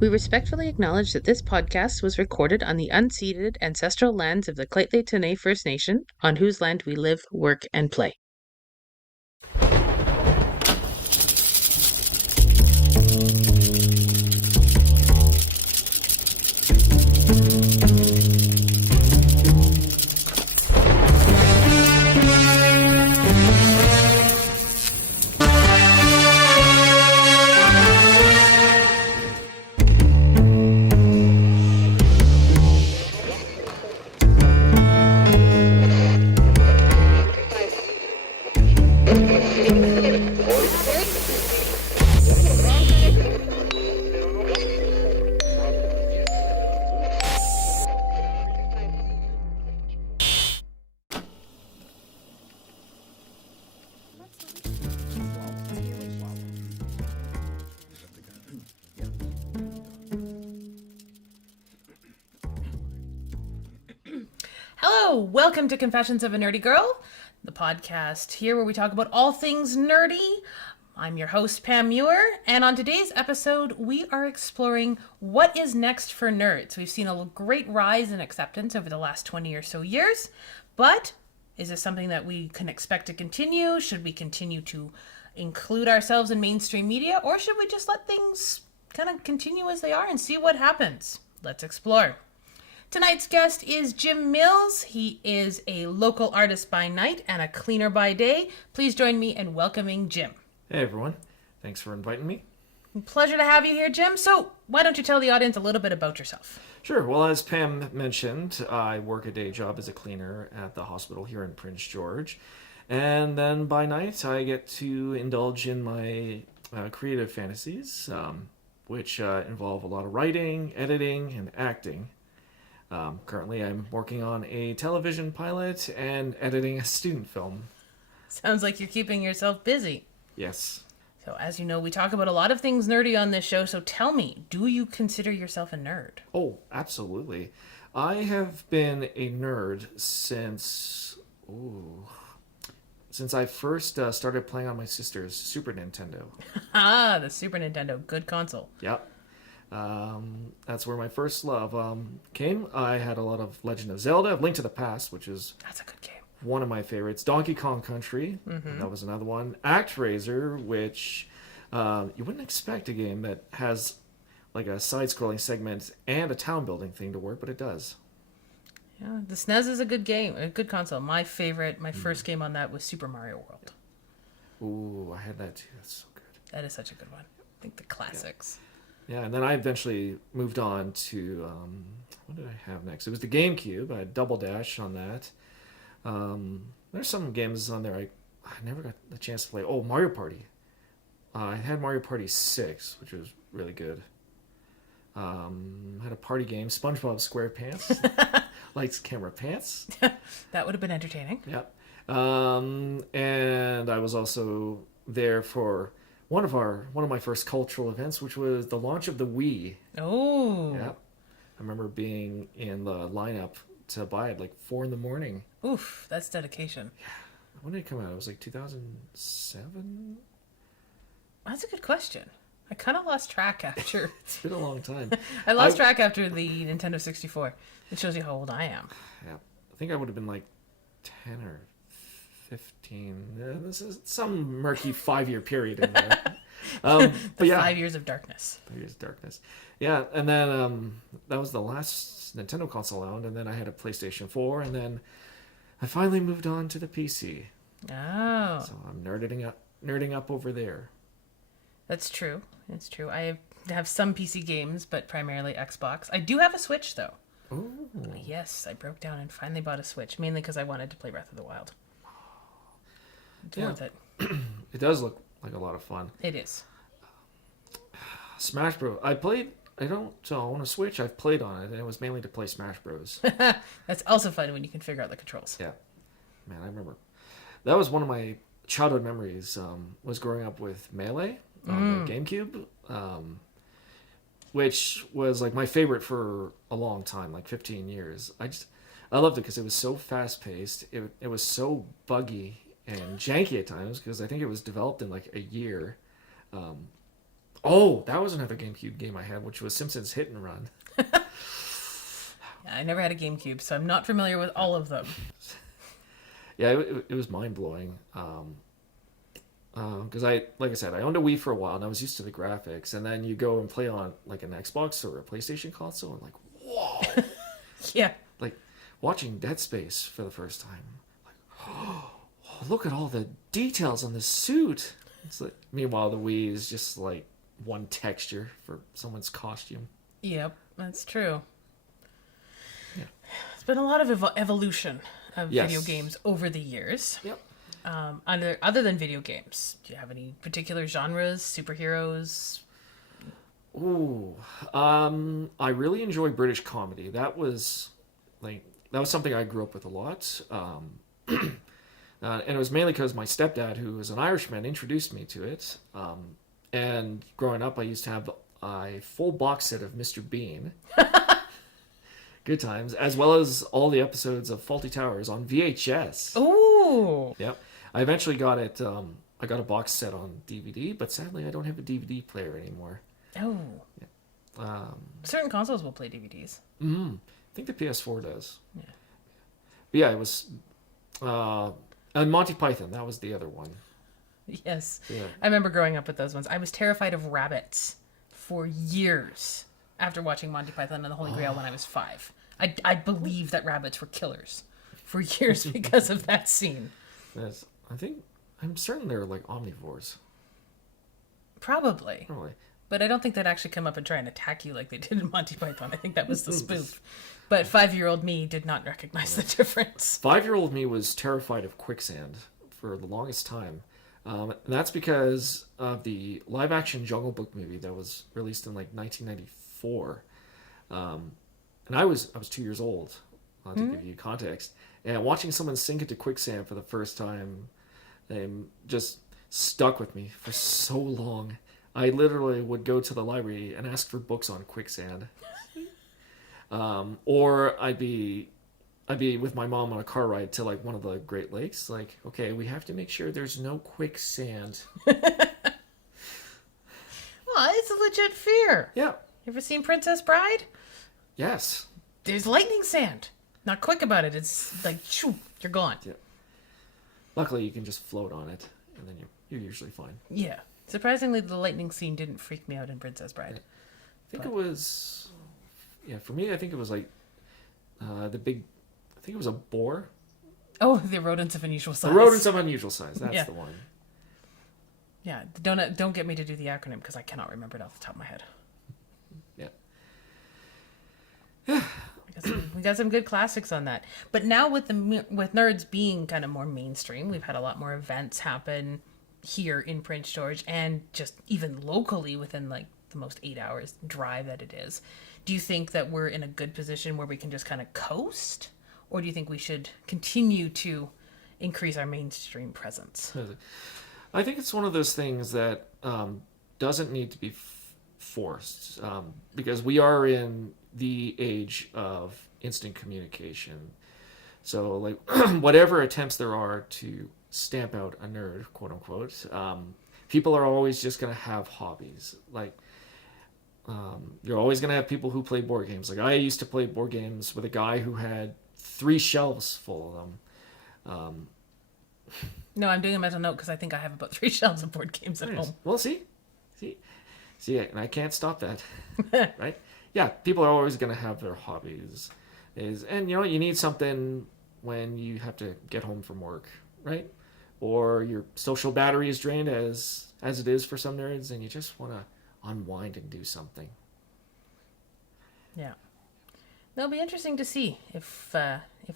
We respectfully acknowledge that this podcast was recorded on the unceded ancestral lands of the Lheidli First Nation, on whose land we live, work, and play. Hello, welcome to Confessions of a Nerdy Girl, the podcast here where we talk about all things nerdy. I'm your host, Pam Muir, and on today's episode, we are exploring what is next for nerds. We've seen a great rise in acceptance over the last 20 or so years, but is this something that we can expect to continue? Should we continue to include ourselves in mainstream media, or should we just let things kind of continue as they are and see what happens? Let's explore. Tonight's guest is Jim Mills. He is a local artist by night and a cleaner by day. Please join me in welcoming Jim. Hey everyone, thanks for inviting me. Pleasure to have you here, Jim. So why don't you tell the audience a little bit about yourself? Sure, well as Pam mentioned, I work a day job as a cleaner at the hospital here in Prince George. And then by night I get to indulge in my creative fantasies, which involve a lot of writing, editing, and acting. Currently I'm working on a television pilot and editing a student film. Sounds like you're keeping yourself busy. Yes. So as you know, we talk about a lot of things nerdy on this show, so tell me, do you consider yourself a nerd? Oh, absolutely. I have been a nerd since I first started playing on my sister's Super Nintendo. Ah, the Super Nintendo, good console. Yep. That's where my first love came. I had a lot of Legend of Zelda, Link to the Past, which is That's a good game. one of my favorites. Donkey Kong Country, that was another one. ActRaiser, which you wouldn't expect a game that has like a side-scrolling segment and a town-building thing to work, but it does. Yeah, the SNES is a good game, a good console. My first game on that was Super Mario World. Ooh, I had that too. That's so good. That is such a good one. I think the classics. Yeah, and then I eventually moved on to, what did I have next? It was the GameCube. I had Double Dash on that. There's some games on there I never got the chance to play. Oh, Mario Party. I had Mario Party 6, which was really good. I had a party game, SpongeBob SquarePants. Lights, Camera, Pants. That would have been entertaining. Yep. And I was also there for one of my first cultural events, which was the launch of the Wii. Oh. Yep. I remember being in the lineup to buy it like 4 a.m. Oof, that's dedication. Yeah. When did it come out? It was like 2007? That's a good question. I kind of lost track after. It's been a long time. I lost track after the Nintendo 64. It shows you how old I am. Yeah. I think I would have been like 10 or 15. This is some murky 5-year period in there. But yeah, 5 years of darkness. 5 years of darkness. Yeah, and then that was the last Nintendo console I owned, and then I had a PlayStation 4, and then I finally moved on to the PC. Oh. So I'm nerding up over there. That's true. It's true. I have some PC games, but primarily Xbox. I do have a Switch, though. Ooh. Yes, I broke down and finally bought a Switch, mainly because I wanted to play Breath of the Wild. It's worth it. It does look like a lot of fun. It is. Smash Bros. I don't own a Switch. I've played on it, and it was mainly to play Smash Bros. That's also fun when you can figure out the controls. Yeah. Man, I remember. That was one of my childhood memories, was growing up with Melee on the GameCube, which was like my favorite for a long time, like 15 years. I loved it because it was so fast paced. It was so buggy and janky at times because I think it was developed in like a year. Oh, that was another GameCube game I had, which was Simpsons Hit and Run. I never had a GameCube, so I'm not familiar with all of them. Yeah, it was mind blowing. Because like I said, I owned a Wii for a while and I was used to the graphics, and then you go and play on like an Xbox or a PlayStation console, and like, whoa, Yeah. like watching Dead Space for the first time. Like, oh, look at all the details on the suit. It's like, meanwhile, the Wii is just like one texture for someone's costume. Yep, that's true. Yeah. There's been a lot of evolution of Yes. video games over the years. Yep. Other than video games, do you have any particular genres, superheroes? Ooh, I really enjoy British comedy. That was something I grew up with a lot. And it was mainly because my stepdad, who was an Irishman, introduced me to it. And growing up, I used to have a full box set of Mr. Bean. Good times, as well as all the episodes of Fawlty Towers on VHS. Ooh. Yep. I eventually got it. I got a box set on DVD, but sadly, I don't have a DVD player anymore. Oh. Yeah. Certain consoles will play DVDs. I think the PS4 does. Yeah. But yeah, it was. And Monty Python, that was the other one. Yes. Yeah. I remember growing up with those ones. I was terrified of rabbits for years after watching Monty Python and the Holy Grail when I was 5. I believed that rabbits were killers for years because of that scene. Yes. I'm certain they're like omnivores. Probably. Probably. But I don't think they'd actually come up and try and attack you like they did in Monty Python. I think that was the spoof. But 5-year-old me did not recognize the difference. 5-year-old me was terrified of quicksand for the longest time. And that's because of the live-action Jungle Book movie that was released in like 1994. And I was 2 years old, to give you context. And watching someone sink into quicksand for the first time just stuck with me for so long. I literally would go to the library and ask for books on quicksand. Or I'd be with my mom on a car ride to like one of the Great Lakes. Like, okay, we have to make sure there's no quicksand. Well, it's a legit fear. Yeah. You ever seen Princess Bride? Yes. There's lightning sand. Not quick about it. It's like, shoo, you're gone. Yeah. Luckily, you can just float on it, and then you're usually fine. Yeah. Surprisingly, the lightning scene didn't freak me out in Princess Bride. I think it was, for me, I think it was like I think it was a boar. Oh, the rodents of unusual size. The rodents of unusual size. That's the one. Yeah. Don't get me to do the acronym because I cannot remember it off the top of my head. Yeah. We got some good classics on that. But now with nerds being kind of more mainstream, we've had a lot more events happen here in Prince George and just even locally within like the most 8 hours drive that it is. Do you think that we're in a good position where we can just kind of coast? Or do you think we should continue to increase our mainstream presence? I think it's one of those things that doesn't need to be forced because we are in the age of instant communication. So like whatever attempts there are to stamp out a nerd, quote unquote, people are always just going to have hobbies. Like you're always going to have people who play board games. Like I used to play board games with a guy who had 3 shelves full of them. No, I'm doing a mental note because I think I have about 3 shelves of board games at home. Well, see, and I can't stop that, right? Yeah, people are always going to have their hobbies, and you need something when you have to get home from work, right? Or your social battery is drained as it is for some nerds, and you just want to unwind and do something. Yeah, that'll be interesting to see if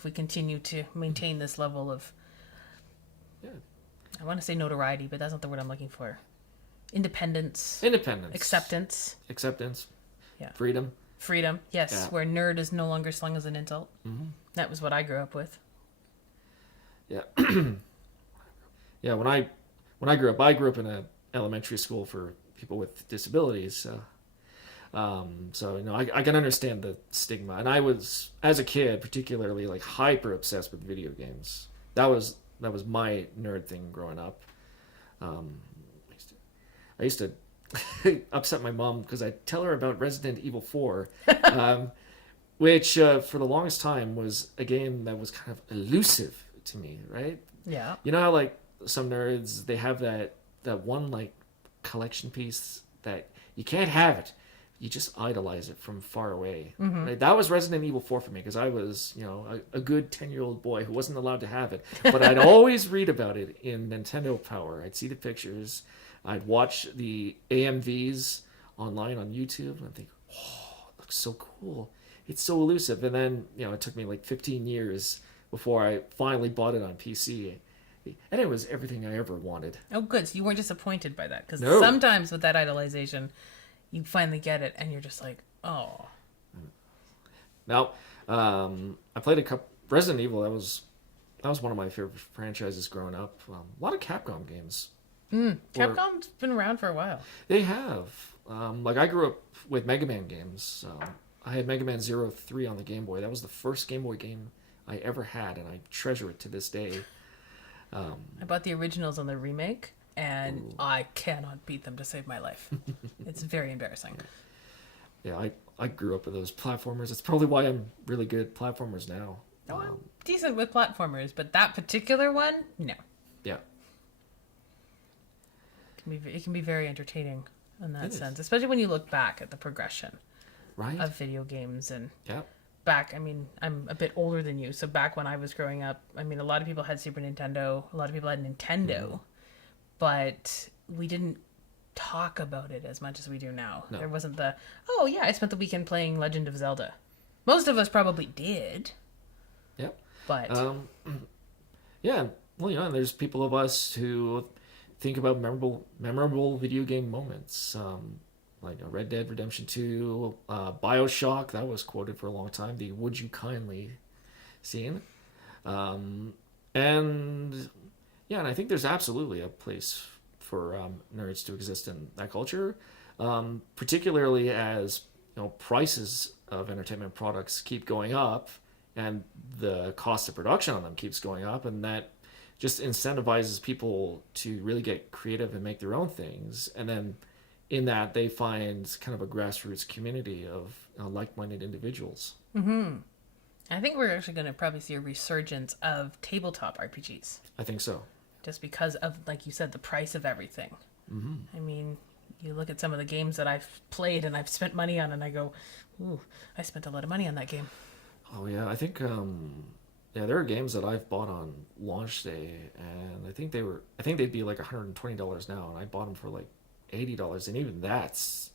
we continue to maintain this level of. Yeah. I want to say notoriety, but that's not the word I'm looking for. Independence. Acceptance. Yeah. Freedom. Yes, Yeah. where nerd is no longer slung as an insult. Mm-hmm. That was what I grew up with. Yeah. Yeah. When I grew up in an elementary school for people with disabilities. So I can understand the stigma, and I was, as a kid, particularly like hyper obsessed with video games. That was my nerd thing growing up. I used to upset my mom because I'd tell her about Resident Evil 4, which for the longest time was a game that was kind of elusive to me, right? Yeah. You know how like some nerds, they have that one like collection piece that you can't have it. You just idolize it from far away. Mm-hmm. Right? That was Resident Evil 4 for me because I was, a good 10-year-old boy who wasn't allowed to have it. But I'd always read about it in Nintendo Power. I'd see the pictures. I'd watch the AMVs online on YouTube and I'd think, oh, it looks so cool. It's so elusive. And then, it took me like 15 years before I finally bought it on PC. And it was everything I ever wanted. Oh, good. So you weren't disappointed by that? Because No. sometimes with that idolization, you finally get it and you're just like, oh. Now, I played a couple Resident Evil. That was one of my favorite franchises growing up. A lot of Capcom games. Capcom's been around for a while. They have. Like I grew up with Mega Man games. I had Mega Man 03 on the Game Boy. That was the first Game Boy game I ever had, and I treasure it to this day. I bought the originals on the remake, and I cannot beat them to save my life. It's very embarrassing. Yeah, I grew up with those platformers. It's probably why I'm really good at platformers now. Oh, I'm decent with platformers, but that particular one, no. Yeah. It can be very entertaining in that It sense, is. especially when you look back at the progression Right? of video games and Yeah. back. I mean, I'm a bit older than you, so back when I was growing up, I mean, a lot of people had Super Nintendo, a lot of people had Nintendo, but we didn't talk about it as much as we do now. No. There wasn't oh yeah, I spent the weekend playing Legend of Zelda. Most of us probably did, Yep. but Yeah. Well, and there's people of us who think about memorable video game moments. Like Red Dead Redemption 2, BioShock, that was quoted for a long time, the "Would you kindly" scene. And I think there's absolutely a place for nerds to exist in that culture, particularly as prices of entertainment products keep going up and the cost of production on them keeps going up, and that just incentivizes people to really get creative and make their own things, and then in that they find kind of a grassroots community of like-minded individuals. I think we're actually going to probably see a resurgence of tabletop RPGs. I think so. Just because of, like you said, the price of everything. I mean, you look at some of the games that I've played and I've spent money on, and I go, ooh, I spent a lot of money on that game. Oh yeah, I think there are games that I've bought on launch day, and I think they'd be like $120 now, and I bought them for like $80, and even that's,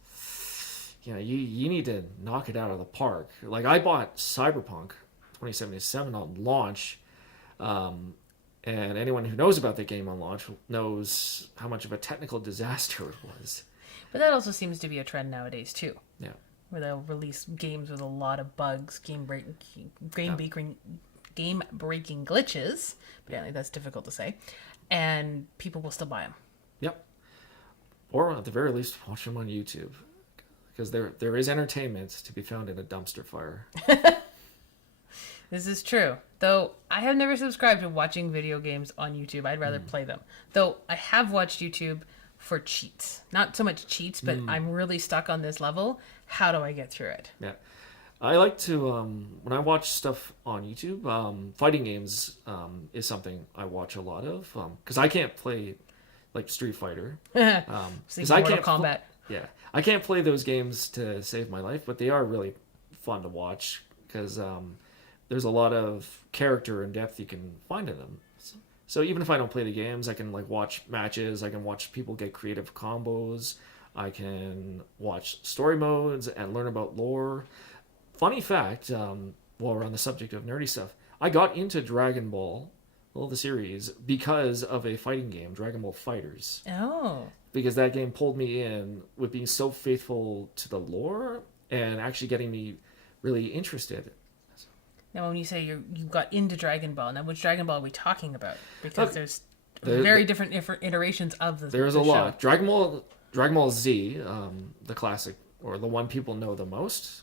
you need to knock it out of the park. Like I bought Cyberpunk 2077 on launch, and anyone who knows about the game on launch knows how much of a technical disaster it was. But that also seems to be a trend nowadays too. Yeah. Where they'll release games with a lot of bugs, game-breaking glitches. Apparently that's difficult to say. And people will still buy them. Yep. Or at the very least, watch them on YouTube. Because there is entertainment to be found in a dumpster fire. This is true. Though I have never subscribed to watching video games on YouTube. I'd rather play them. Though I have watched YouTube for cheats. Not so much cheats, but I'm really stuck on this level. How do I get through it? Yeah. I like to, when I watch stuff on YouTube, fighting games is something I watch a lot of. Because I can't play, like, Street Fighter. Because I can't Kombat. Yeah. I can't play those games to save my life, but they are really fun to watch. Because there's a lot of character and depth you can find in them. So even if I don't play the games, I can like watch matches, I can watch people get creative combos, I can watch story modes and learn about lore. Funny fact, while we're on the subject of nerdy stuff, I got into Dragon Ball, the series, because of a fighting game, Dragon Ball Fighters. Oh. Because that game pulled me in with being so faithful to the lore and actually getting me really interested. Now, when you say you got into Dragon Ball, now which Dragon Ball are we talking about? Because there's very different iterations of the There's the a show. lot. Dragon Ball Z, the classic or the one people know the most.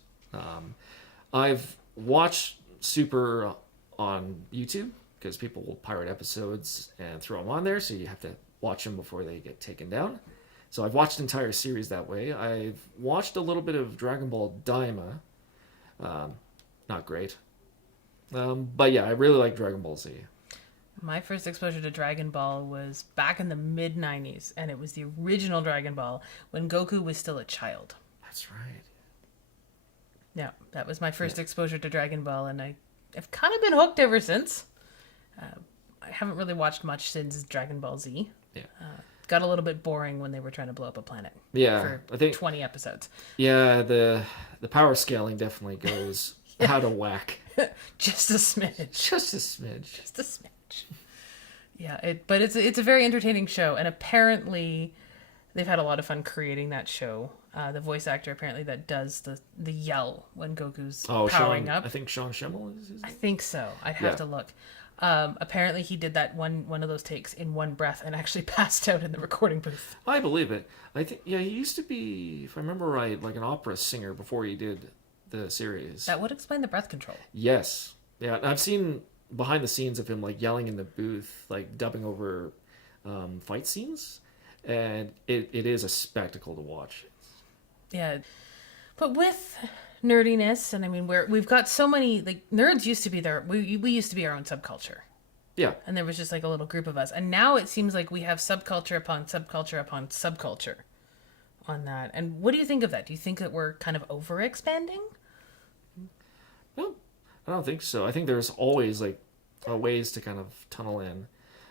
I've watched Super on YouTube because people will pirate episodes and throw them on there, so you have to watch them before they get taken down. So I've watched entire series that way. I've watched a little bit of Dragon Ball Daima. Not great. But yeah, I really like Dragon Ball Z. My first exposure to Dragon Ball was back in the mid-90s, and it was the original Dragon Ball when Goku was still a child. That's right. Yeah, that was my first exposure to Dragon Ball, and I've kind of been hooked ever since. I haven't really watched much since Dragon Ball Z. Yeah. Got a little bit boring when they were trying to blow up a planet. Yeah, for I think 20 episodes. Yeah, the power scaling definitely goes out of whack. Just a smidge. Just a smidge. Just a smidge. Yeah, but it's a very entertaining show, and apparently they've had a lot of fun creating that show. The voice actor apparently that does the yell when Goku's powering up. I think Sean Schemmel is his name? I think so. I'd have to look. Apparently he did that one of those takes in one breath and actually passed out in the recording booth. I believe it. I think he used to be, if I remember right, like an opera singer before he did the series. That would explain the breath control. Yes. Yeah, I've seen behind the scenes of him like yelling in the booth, like dubbing over fight scenes, and it is a spectacle to watch. Yeah. But with nerdiness, and I mean we've got so many, like, nerds used to be there. We used to be our own subculture. Yeah. And there was just like a little group of us. And now it seems like we have subculture upon subculture upon subculture on that. And what do you think of that? Do you think that we're kind of overexpanding? No, I don't think so. I think there's always like ways to kind of tunnel in.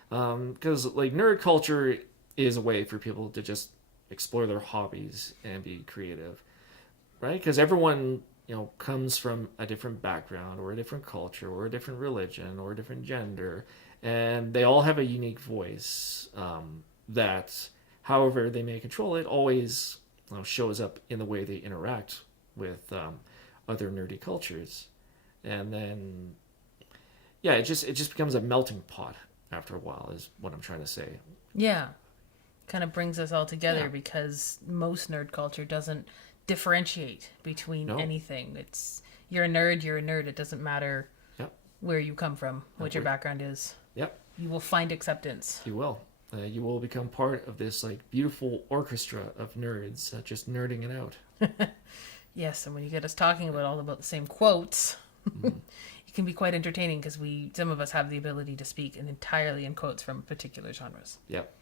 Because like nerd culture is a way for people to just explore their hobbies and be creative. Right? Because everyone, comes from a different background or a different culture or a different religion or a different gender, and they all have a unique voice that, however they may control it, always shows up in the way they interact with other nerdy cultures. And then, yeah, it just becomes a melting pot after a while, is what I'm trying to say. Yeah. Kind of brings us all together because most nerd culture doesn't differentiate between anything. It's you're a nerd. It doesn't matter where you come from, what your background is. Yep. You will find acceptance. You will. You will become part of this like beautiful orchestra of nerds just nerding it out. Yes, and when you get us talking about the same quotes, it can be quite entertaining because some of us have the ability to speak entirely in quotes from particular genres. Yep.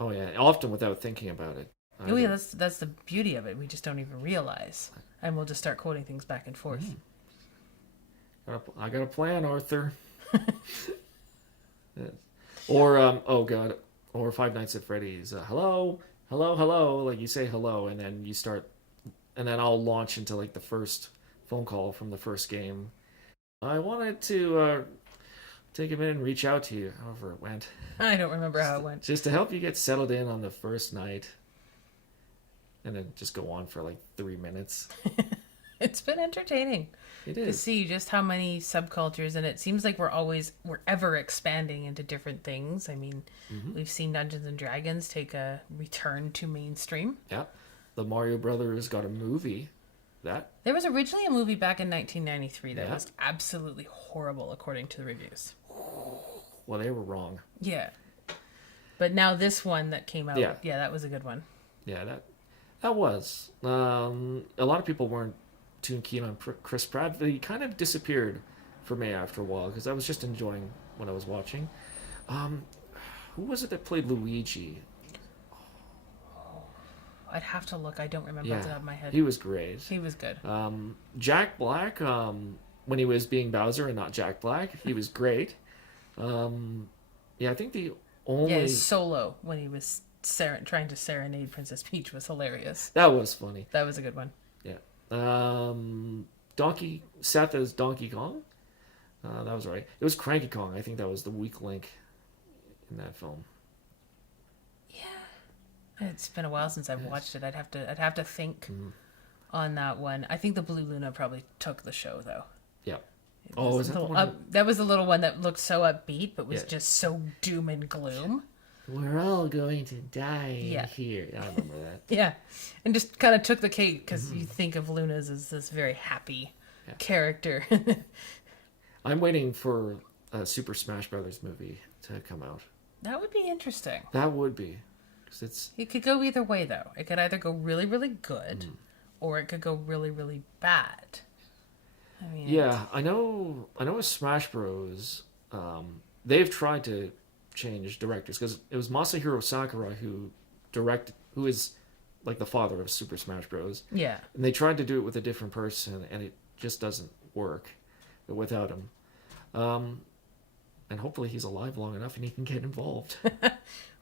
Oh yeah, often without thinking about it. Oh yeah, that's the beauty of it. We just don't even realize, and we'll just start quoting things back and forth. I got a plan, Arthur. Or or Five Nights at Freddy's. Hello, like you say hello, and then you start, and then I'll launch into like the first phone call from the first game. I wanted to take a minute and reach out to you, however it went. I don't remember how it went. Just to help you get settled in on the first night. And then just go on for like 3 minutes. It's been entertaining. It is. To see just how many subcultures, and it seems like we're ever expanding into different things. I mean, we've seen Dungeons and Dragons take a return to mainstream. Yeah. The Mario Brothers got a movie. There was originally a movie back in 1993 that was absolutely horrible according to the reviews. Well, they were wrong. Yeah. But now this one that came out, that was a good one. Yeah, that was. A lot of people weren't too keen on Chris Pratt, but he kind of disappeared for me after a while because I was just enjoying what I was watching. Who was it that played Luigi? I'd have to look. I don't remember off the top of my head. He was great. He was good. Jack Black, when he was being Bowser and not Jack Black, he was great. I think the only... Yeah, his solo when he was trying to serenade Princess Peach was hilarious. That was funny. That was a good one. Yeah. Seth as Donkey Kong. That was right. It was Cranky Kong. I think that was the weak link in that film. Yeah. It's been a while since I've watched it. I'd have to think on that one. I think the Blue Luna probably took the show though. Yeah. Was that the one? That was the little one that looked so upbeat, but was just so doom and gloom. We're all going to die Yeah. here. I remember that. Yeah, and just kind of took the cake because you think of Luna as this very happy character. I'm waiting for a Super Smash Brothers movie to come out. That would be interesting. That would be. 'Cause it's... It could go either way, though. It could either go really, really good, or it could go really, really bad. I mean, Yeah, I know with Smash Bros, they've tried to change directors because it was Masahiro Sakurai who is like the father of Super Smash Bros. Yeah. And they tried to do it with a different person, and it just doesn't work without him. And hopefully he's alive long enough and he can get involved.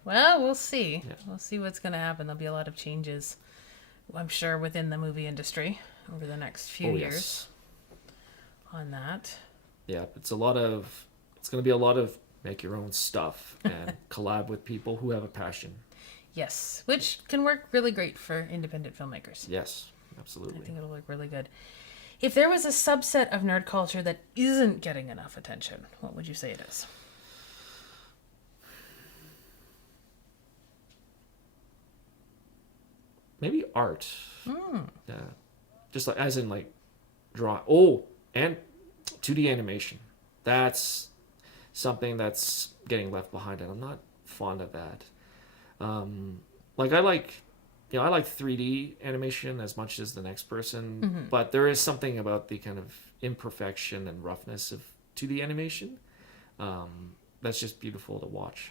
Well, we'll see. Yeah. We'll see what's going to happen. There'll be a lot of changes, I'm sure, within the movie industry over the next few years on that. Yeah, it's going to be a lot of make your own stuff and collab with people who have a passion. Yes, which can work really great for independent filmmakers. Yes, I absolutely. think it'll work really good. If there was a subset of nerd culture that isn't getting enough attention, what would you say it is? Maybe art. Yeah. Just like, as in like draw. Oh, and 2D animation. That's something that's getting left behind, and I'm not fond of that. Like I like 3D animation as much as the next person, but there is something about the kind of imperfection and roughness of 2D animation that's just beautiful to watch.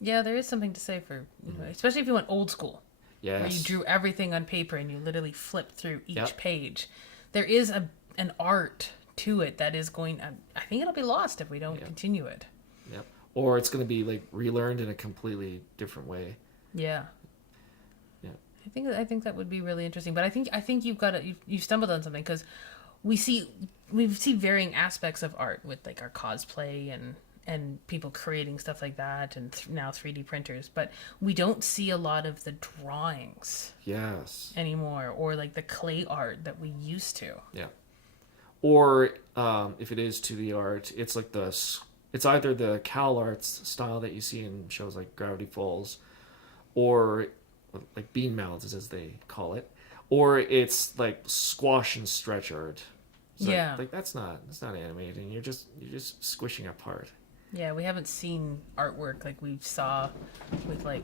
Yeah, there is something to say for, especially if you went old school. Yes. Where you drew everything on paper and you literally flipped through each Yep. page. There is an art to it that is going. I think it'll be lost if we don't continue it. Yep. Or it's going to be like relearned in a completely different way. Yeah. Yeah. I think that would be really interesting. But I think you've stumbled on something because we see varying aspects of art with like our cosplay and people creating stuff like that, and now 3D printers, but we don't see a lot of the drawings Yes. anymore, or like the clay art that we used to. Yeah. Or if it is 2D art, it's like it's either the Cal Arts style that you see in shows like Gravity Falls, or like bean mouths as they call it, or it's like squash and stretch art. It's Yeah. like that's not animating. You're just squishing a part. Yeah, we haven't seen artwork like we saw with like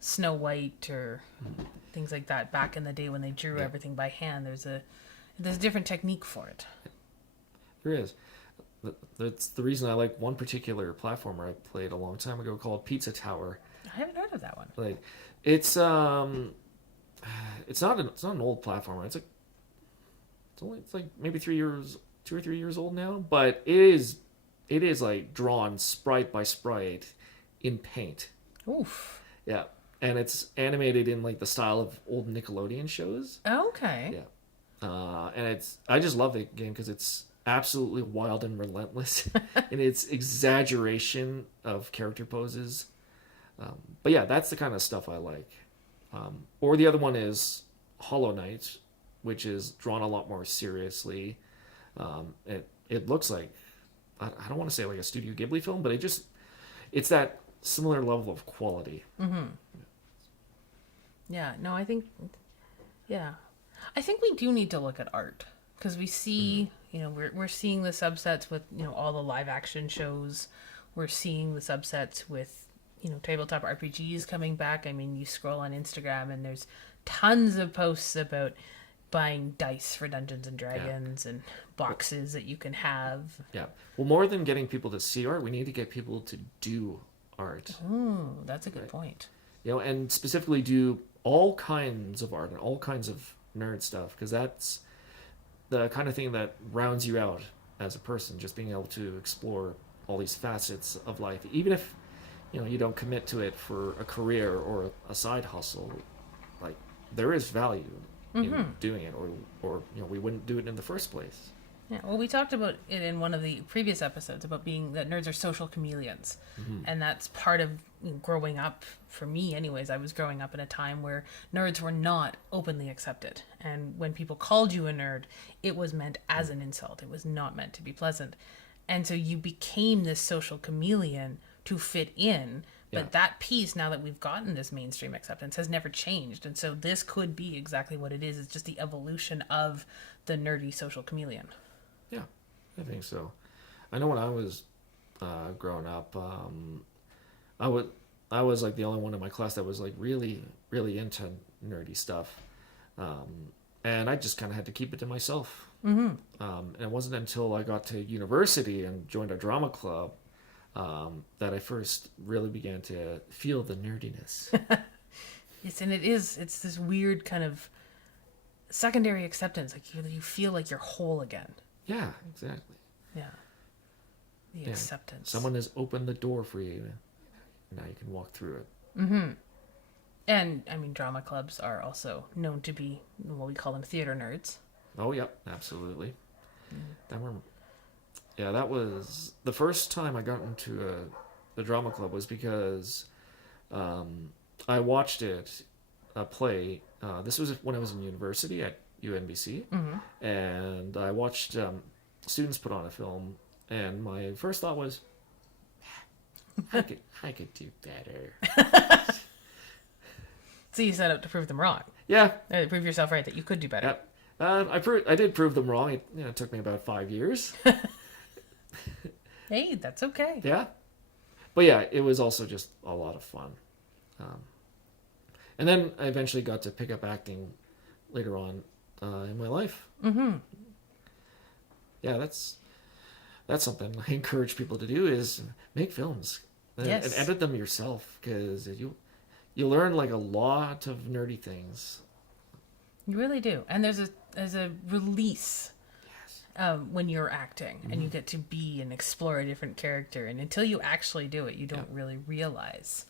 Snow White or things like that back in the day when they drew everything by hand. There's a different technique for it. There is. That's the reason I like one particular platformer I played a long time ago called Pizza Tower. I haven't heard of that one. Like it's not an old platformer. It's like maybe 2 or 3 years old now, but it is like drawn sprite by sprite in paint. Oof. Yeah. And it's animated in like the style of old Nickelodeon shows. Okay. Yeah. And I just love the game because it's absolutely wild and relentless in its exaggeration of character poses. But yeah, that's the kind of stuff I like. Or the other one is Hollow Knight, which is drawn a lot more seriously. It looks like, I don't want to say like a Studio Ghibli film, but it's that similar level of quality. Mm-hmm. Yeah, no, I think we do need to look at art because we see, we're seeing the subsets with, all the live action shows. We're seeing the subsets with, tabletop RPGs coming back. I mean, you scroll on Instagram and there's tons of posts about buying dice for Dungeons and Dragons and boxes that you can have. Yeah. Well, more than getting people to see art, we need to get people to do art. Oh, that's a good point. And specifically do all kinds of art and all kinds of nerd stuff, because that's the kind of thing that rounds you out as a person, just being able to explore all these facets of life, even if you don't commit to it for a career or a side hustle. Like, there is value in doing it, or we wouldn't do it in the first place. Yeah, well, we talked about it in one of the previous episodes about that nerds are social chameleons, and that's part of growing up. For me, anyways, I was growing up in a time where nerds were not openly accepted, and when people called you a nerd, it was meant as an insult. It was not meant to be pleasant, and so you became this social chameleon to fit in, But Yeah. that piece, now that we've gotten this mainstream acceptance, has never changed. And so this could be exactly what it is. It's just the evolution of the nerdy social chameleon. Yeah, I think so. I know when I was growing up, I was like the only one in my class that was like really, really into nerdy stuff. And I just kind of had to keep it to myself. Mm-hmm. And it wasn't until I got to university and joined a drama club that I first really began to feel the nerdiness. Yes, and it's this weird kind of secondary acceptance. Like you feel like you're whole again. Yeah, exactly. Yeah. The acceptance. Someone has opened the door for you. Now you can walk through it. Mm-hmm. And, I mean, drama clubs are also known to be, well, we call them theater nerds. Oh, yep, absolutely. That was the first time I got into the drama club was because I watched a play. This was when I was in university at UNBC, and I watched students put on a film, and my first thought was, I could do better. So you set out to prove them wrong. Yeah. Prove yourself right that you could do better. Yep. I did prove them wrong. It took me about 5 years. Hey, that's okay. Yeah. But yeah, it was also just a lot of fun. And then I eventually got to pick up acting later on in my life. Mm-hmm. Yeah, that's something I encourage people to do is make films and edit them yourself, because you learn like a lot of nerdy things. You really do. And there's a release when you're acting, and you get to be and explore a different character. And until you actually do it, you don't really realize.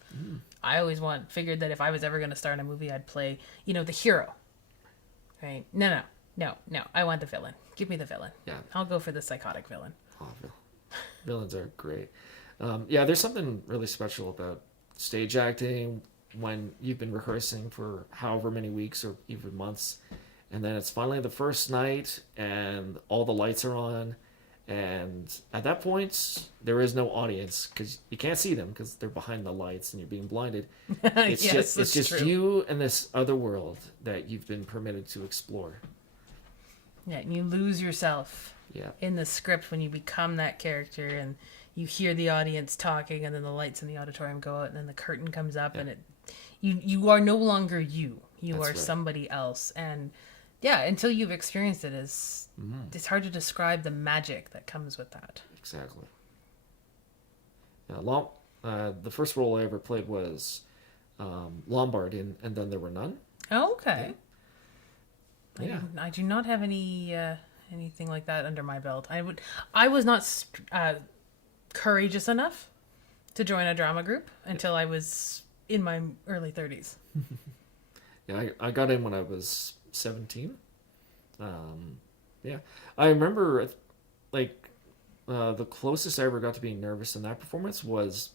I always figured that if I was ever going to star in a movie, I'd play, the hero. Right? No. I want the villain. Give me the villain. Yeah. I'll go for the psychotic villain. Oh, villains are great. There's something really special about stage acting when you've been rehearsing for however many weeks or even months, and then it's finally the first night and all the lights are on, and at that point there is no audience because you can't see them because they're behind the lights and you're being blinded. It's just true. you and this other world that you've been permitted to explore. Yeah, and you lose yourself Yeah. in the script when you become that character, and you hear the audience talking, and then the lights in the auditorium go out, and then the curtain comes up, and you are no longer you. You That's are right. somebody else. And until you've experienced it, it's hard to describe the magic that comes with that. Exactly. The first role I ever played was Lombard in And Then There Were None. Oh, okay. Yeah. I do not have anything like that under my belt. I was not courageous enough to join a drama group until I was in my early 30s. Yeah, I got in when I was 17. I remember the closest I ever got to being nervous in that performance was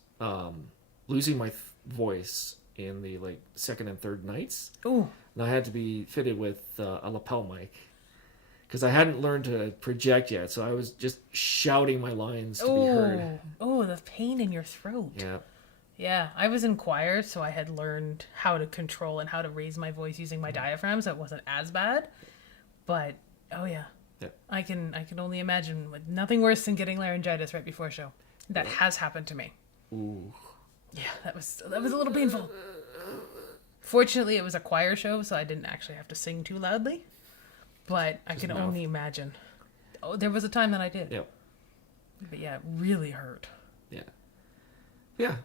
losing my voice in the second and third nights. Ooh. And I had to be fitted with a lapel mic because I hadn't learned to project yet, so I was just shouting my lines to be heard. Oh, the pain in your throat. Yeah. Yeah, I was in choir, so I had learned how to control and how to raise my voice using my diaphragm, so it wasn't as bad. But Yeah. I can only imagine nothing worse than getting laryngitis right before a show. That has happened to me. Ooh. Yeah, that was a little painful. Fortunately, it was a choir show, so I didn't actually have to sing too loudly. But I can only imagine. Oh, there was a time that I did. Yep. But yeah, it really hurt. Yeah. Yeah.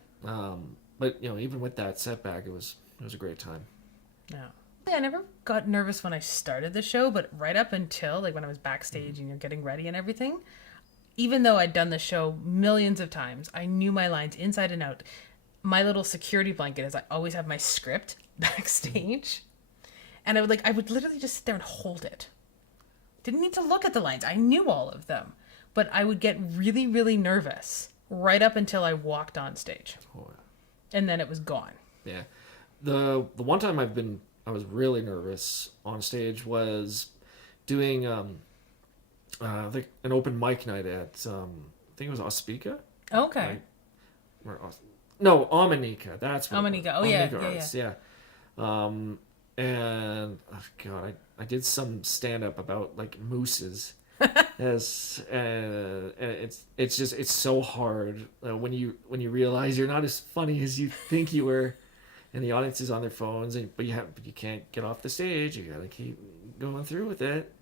But even with that setback, it was a great time. Yeah. I never got nervous when I started the show, but right up until when I was backstage and you're getting ready and everything, even though I'd done the show millions of times, I knew my lines inside and out. My little security blanket is I always have my script backstage, and I would literally just sit there and hold it. Didn't need to look at the lines. I knew all of them, but I would get really, really nervous right up until I walked on stage. Oh, And then it was gone. yeah. The one time I was really nervous on stage was doing an open mic night at I think it was Ospika. Okay. No, Omanika. That's what Omanika. Oh, yeah, Omanika yeah, arts, yeah. And oh God, I did some stand up about like mooses. As and it's so hard when you realize you're not as funny as you think you were, and the audience is on their phones, but you can't get off the stage. You gotta keep going through with it.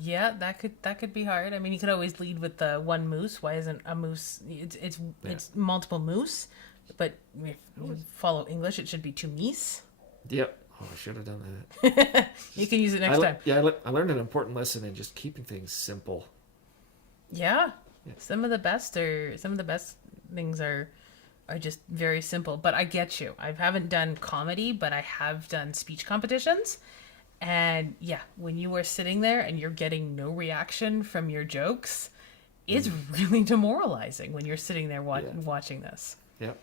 Yeah, that could be hard. I mean, you could always lead with the one moose. Why isn't a moose? It's multiple moose, but if you follow English, it should be two meese. Yep. Oh, I should have done that. You can use it next time. Yeah, I learned an important lesson in just keeping things simple. Yeah. Some of the best things are just very simple. But I get you. I haven't done comedy, but I have done speech competitions. And yeah, when you are sitting there and you're getting no reaction from your jokes, it's really demoralizing when you're sitting there watching this. Yep.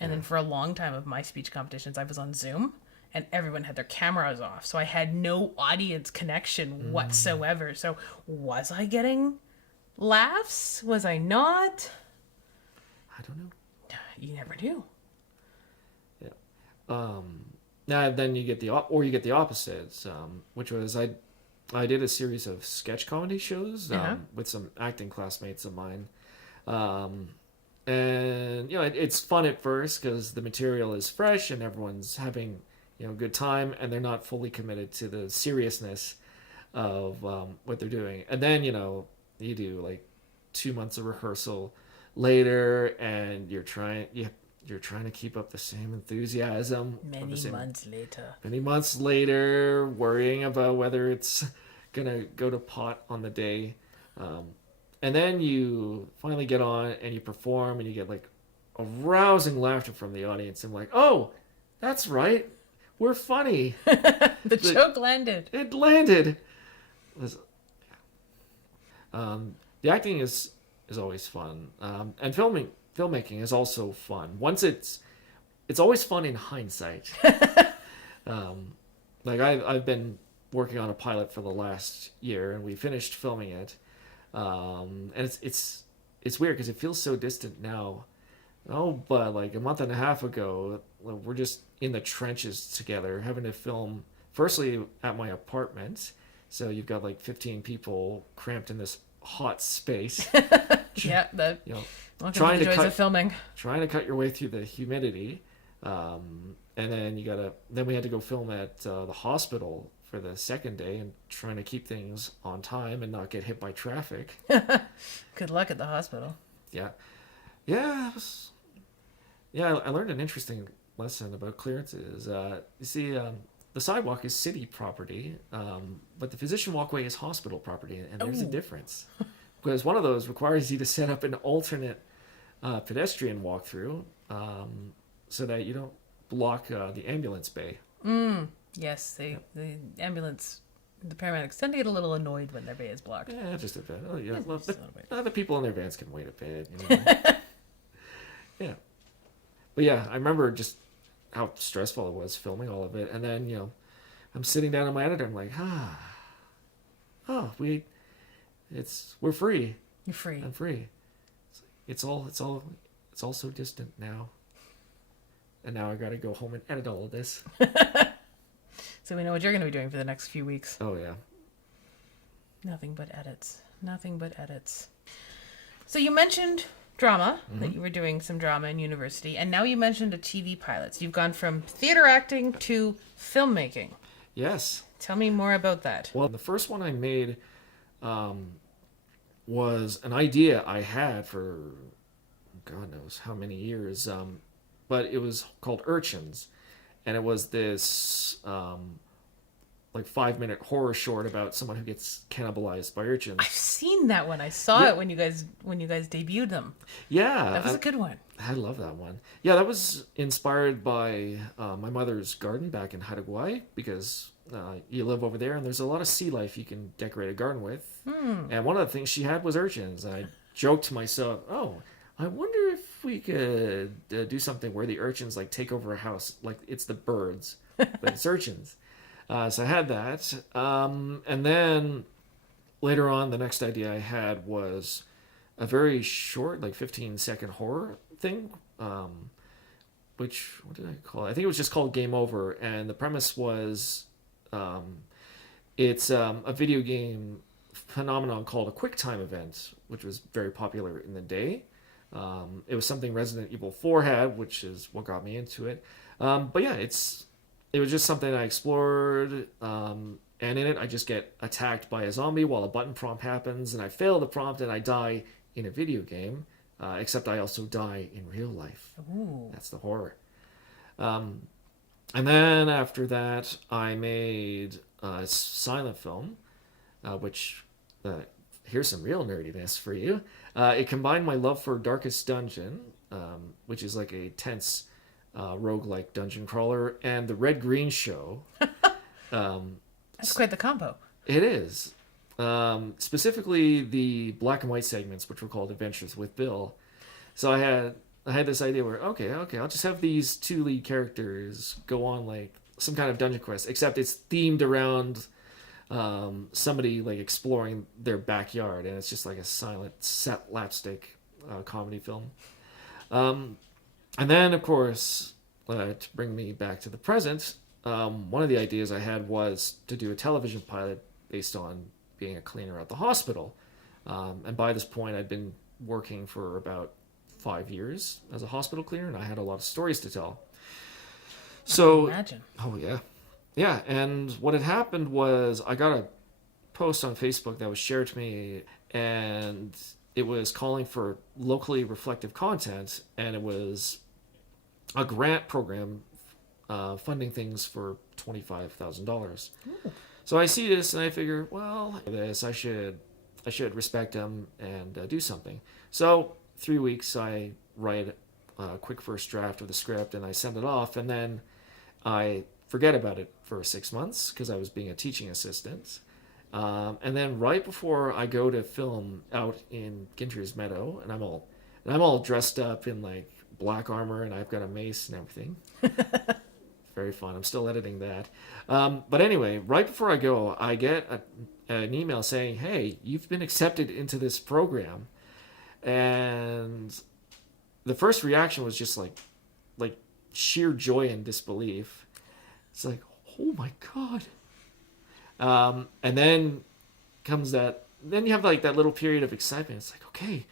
And then for a long time of my speech competitions, I was on Zoom. And everyone had their cameras off. So I had no audience connection whatsoever. So was I getting laughs? Was I not? I don't know. You never do. Yeah. Now then you get the opposites, which was I did a series of sketch comedy shows with some acting classmates of mine. And it's fun at first because the material is fresh and everyone's having good time, and they're not fully committed to the seriousness of what they're doing. And then, you do like 2 months of rehearsal later, and you're trying to keep up the same enthusiasm. Many months later, worrying about whether it's gonna go to pot on the day. And then you finally get on and you perform, and you get like a rousing laughter from the audience. And like, oh, that's right. We're funny. The joke landed. It landed. The acting is always fun, and filmmaking is also fun. Once it's always fun in hindsight. Like I've been working on a pilot for the last year, and we finished filming it, and it's weird because it feels so distant now. Oh, but like a month and a half ago, we're just in the trenches together, having to film, firstly, at my apartment. So you've got like 15 people cramped in this hot space. Yeah, trying to joys of filming. Trying to cut your way through the humidity. And then we had to go film at the hospital for the second day, and trying to keep things on time and not get hit by traffic. Good luck at the hospital. Yeah. Yeah, I learned an interesting lesson about clearances. You see, the sidewalk is city property, but the physician walkway is hospital property, and there's a difference. Because one of those requires you to set up an alternate pedestrian walkthrough so that you don't block the ambulance bay. Yes, the ambulance, the paramedics tend to get a little annoyed when their bay is blocked. Yeah, just a bit. Oh, yeah. Well, the people in their vans can wait a bit. Yeah. But yeah, I remember just how stressful it was filming all of it. And then, I'm sitting down on my editor. I'm like, we're free. You're free. I'm free. It's all so distant now. And now I got to go home and edit all of this. So we know what you're going to be doing for the next few weeks. Oh, yeah. Nothing but edits. Nothing but edits. So you mentioned drama, that you were doing some drama in university, and now you mentioned a TV pilot. So you've gone from theater acting to filmmaking. Yes. Tell me more about that. Well, the first one I made was an idea I had for God knows how many years, but it was called Urchins, and it was this like 5-minute horror short about someone who gets cannibalized by urchins. I've seen that one. I saw it when you guys debuted them. Yeah, that was a good one. I love that one. Yeah, that was inspired by my mother's garden back in Haida, because you live over there and there's a lot of sea life you can decorate a garden with. And one of the things she had was urchins. And I joked to myself, oh, I wonder if we could do something where the urchins like take over a house, like it's the birds, but it's urchins. So I had that. And then later on, the next idea I had was a very short, like 15-second horror thing, which, what did I call it? I think it was just called Game Over. And the premise was it's a video game phenomenon called a QuickTime event, which was very popular in the day. It was something Resident Evil 4 had, which is what got me into it. But yeah, it was just something I explored. And in it, I just get attacked by a zombie while a button prompt happens, and I fail the prompt and I die in a video game. Except I also die in real life. Ooh. That's the horror. And then after that, I made a silent film, which, here's some real nerdiness for you. It combined my love for Darkest Dungeon, which is like a tense roguelike dungeon crawler, and the Red Green Show. That's quite the combo. It is. Specifically the black and white segments, which were called Adventures with Bill. So I had this idea where, okay, I'll just have these two lead characters go on like some kind of dungeon quest, except it's themed around somebody like exploring their backyard, and it's just like a silent set lapstick comedy film. And then, of course, to bring me back to the present, one of the ideas I had was to do a television pilot based on being a cleaner at the hospital. And by this point, I'd been working for about 5 years as a hospital cleaner, and I had a lot of stories to tell. So, Imagine. oh yeah. Yeah, and what had happened was I got a post on Facebook that was shared to me, and it was calling for locally reflective content, and it was a grant program funding things for $25,000. So I see this and I figure, well, I should respect them and do something. So 3 weeks I write a quick first draft of the script and I send it off, and then I forget about it for 6 months because I was being a teaching assistant. And then right before I go to film out in Ginter's Meadow, and I'm all dressed up in like black armor and I've got a mace and everything. Very fun. I'm still editing that. But anyway, right before I go, I get an email saying, hey, you've been accepted into this program. And the first reaction was just like sheer joy and disbelief. It's like, oh my God. And then comes then you have like that little period of excitement. It's like, okay,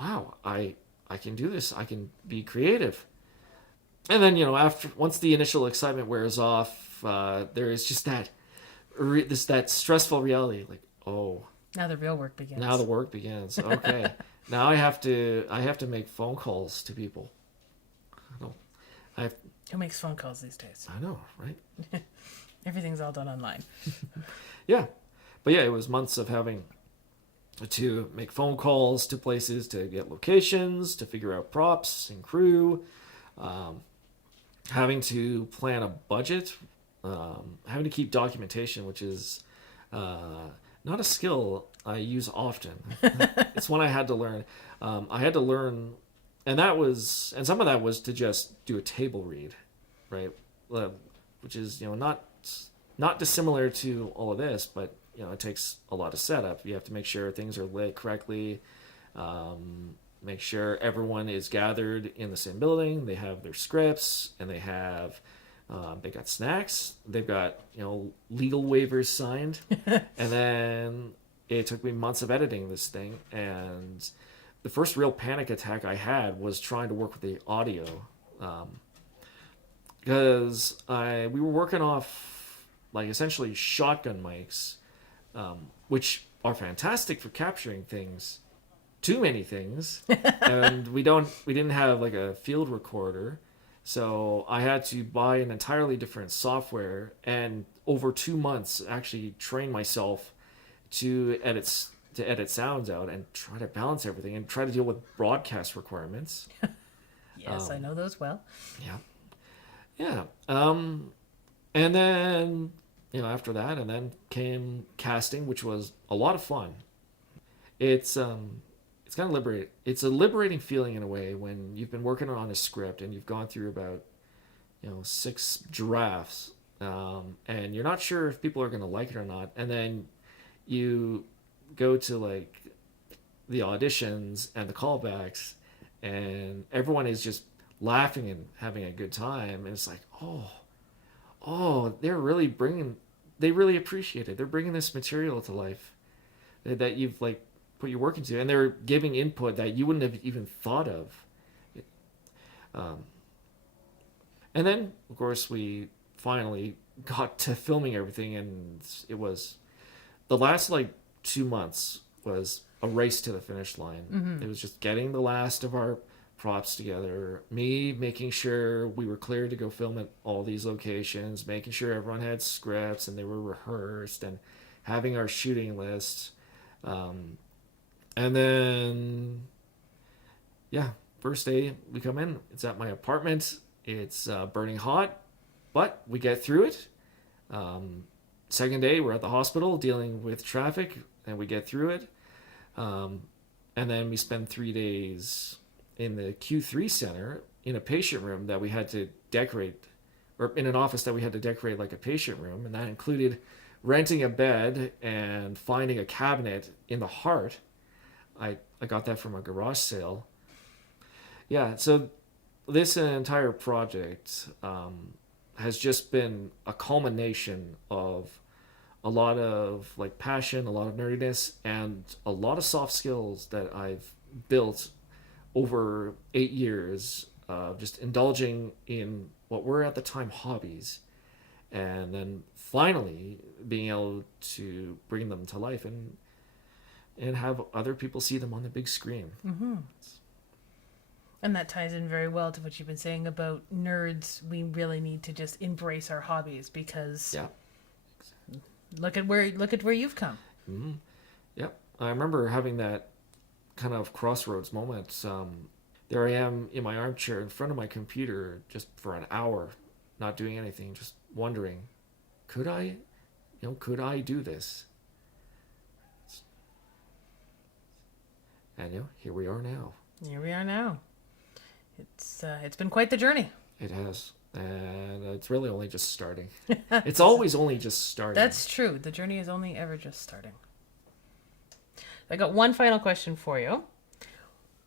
wow, I can do this. I can be creative. And then, once the initial excitement wears off, there is just that stressful reality, like, oh, Now the real work begins. now the work begins. Okay, now I have to make phone calls to people. Who makes phone calls these days? I know, right? Everything's all done online. Yeah, but yeah, it was months of having to make phone calls to places to get locations, to figure out props and crew. Having to plan a budget, having to keep documentation, which is not a skill I use often. It's one I had to learn. I had to learn, and some of that was to just do a table read, right? Which is not dissimilar to all of this, but it takes a lot of setup. You have to make sure things are lit correctly. Make sure everyone is gathered in the same building. They have their scripts, and they got snacks. They've got legal waivers signed, and then it took me months of editing this thing. And the first real panic attack I had was trying to work with the audio, because we were working off like essentially shotgun mics, which are fantastic for capturing things. Too many things, and we didn't have like a field recorder, so I had to buy an entirely different software, and over 2 months actually train myself to edit sounds out and try to balance everything and try to deal with broadcast requirements. Yes, I know those well. Yeah. And then after that, and then came casting, which was a lot of fun. It's kind of liberating. It's a liberating feeling in a way when you've been working on a script and you've gone through about 6 drafts, and you're not sure if people are going to like it or not, and then you go to like the auditions and the callbacks, and everyone is just laughing and having a good time, and it's like, oh, they really appreciate it. They're bringing this material to life that you've like put your work into, and they're giving input that you wouldn't have even thought of. And then, of course, we finally got to filming everything, and it was the last like 2 months was a race to the finish line. It was just getting the last of our props together, me making sure we were clear to go film at all these locations, making sure everyone had scripts and they were rehearsed, and having our shooting list. And then, yeah, first day we come in, it's at my apartment. It's burning hot, but we get through it. Second day, we're at the hospital dealing with traffic, and we get through it. And then we spend 3 days in the Q3 center in a patient room that we had to decorate, or in an office that we had to decorate like a patient room. And that included renting a bed and finding a cabinet in the heart. I got that from a garage sale. Yeah, so this entire project has just been a culmination of a lot of like passion, a lot of nerdiness, and a lot of soft skills that I've built over 8 years, just indulging in what were at the time hobbies, and then finally being able to bring them to life and have other people see them on the big screen. And that ties in very well to what you've been saying about nerds. We really need to just embrace our hobbies, because look at where you've come. Yep. I remember having that kind of crossroads moment. There I am in my armchair in front of my computer just for an hour, not doing anything, just wondering, could I do this? And here we are now. Here we are now. It's been quite the journey. It has. And it's really only just starting. It's always only just starting. That's true. The journey is only ever just starting. I got one final question for you.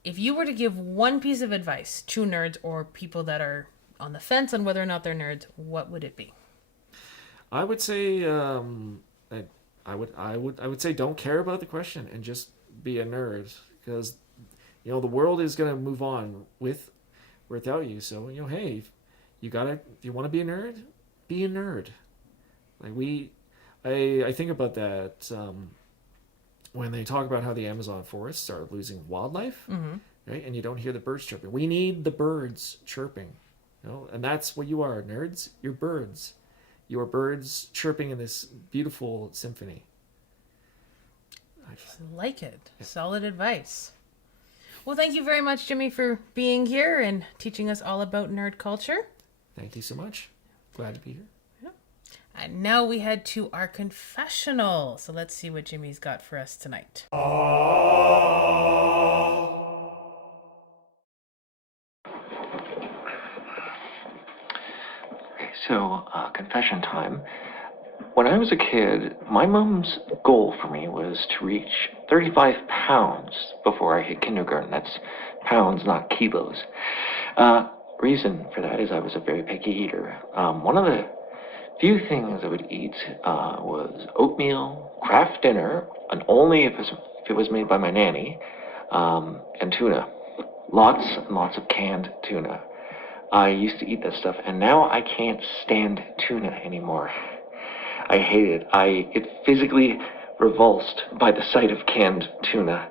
If you were to give one piece of advice to nerds or people that are on the fence on whether or not they're nerds, what would it be? I would say I would say don't care about the question and just be a nerd, because the world is going to move on without you. So hey, if you want to be a nerd, be a nerd. Like I think about that when they talk about how the Amazon forests are losing wildlife, right? And you don't hear the birds chirping. We need the birds chirping, and that's what you are, nerds. You're birds. You are birds chirping in this beautiful symphony. I like it. Yeah. Solid advice. Well, thank you very much, Jimmy, for being here and teaching us all about nerd culture. Thank you so much. Glad to be here. Yeah. And now we head to our confessional. So let's see what Jimmy's got for us tonight. So, confession time. When I was a kid, my mom's goal for me was to reach 35 pounds before I hit kindergarten. That's pounds, not kilos. Reason for that is I was a very picky eater. One of the few things I would eat was oatmeal, Kraft dinner, and only if it was made by my nanny, and tuna. Lots and lots of canned tuna. I used to eat that stuff, and now I can't stand tuna anymore. I hate it. I get physically revulsed by the sight of canned tuna.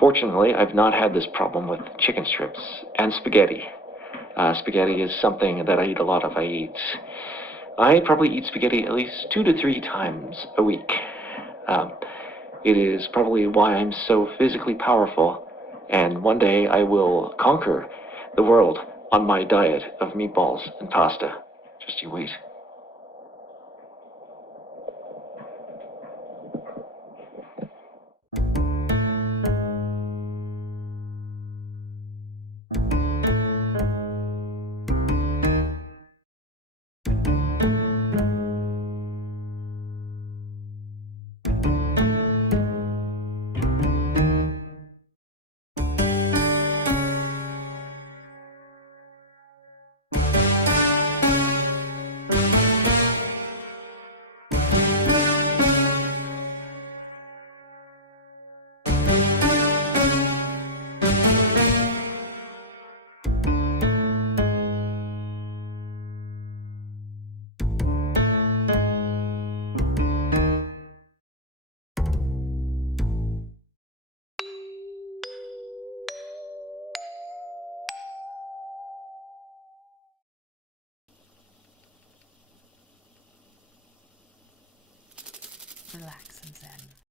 Fortunately, I've not had this problem with chicken strips and spaghetti. Spaghetti is something that I eat a lot of. I probably eat spaghetti at least 2 to 3 times a week. It is probably why I'm so physically powerful, and one day I will conquer the world on my diet of meatballs and pasta. Just you wait. relax and zen.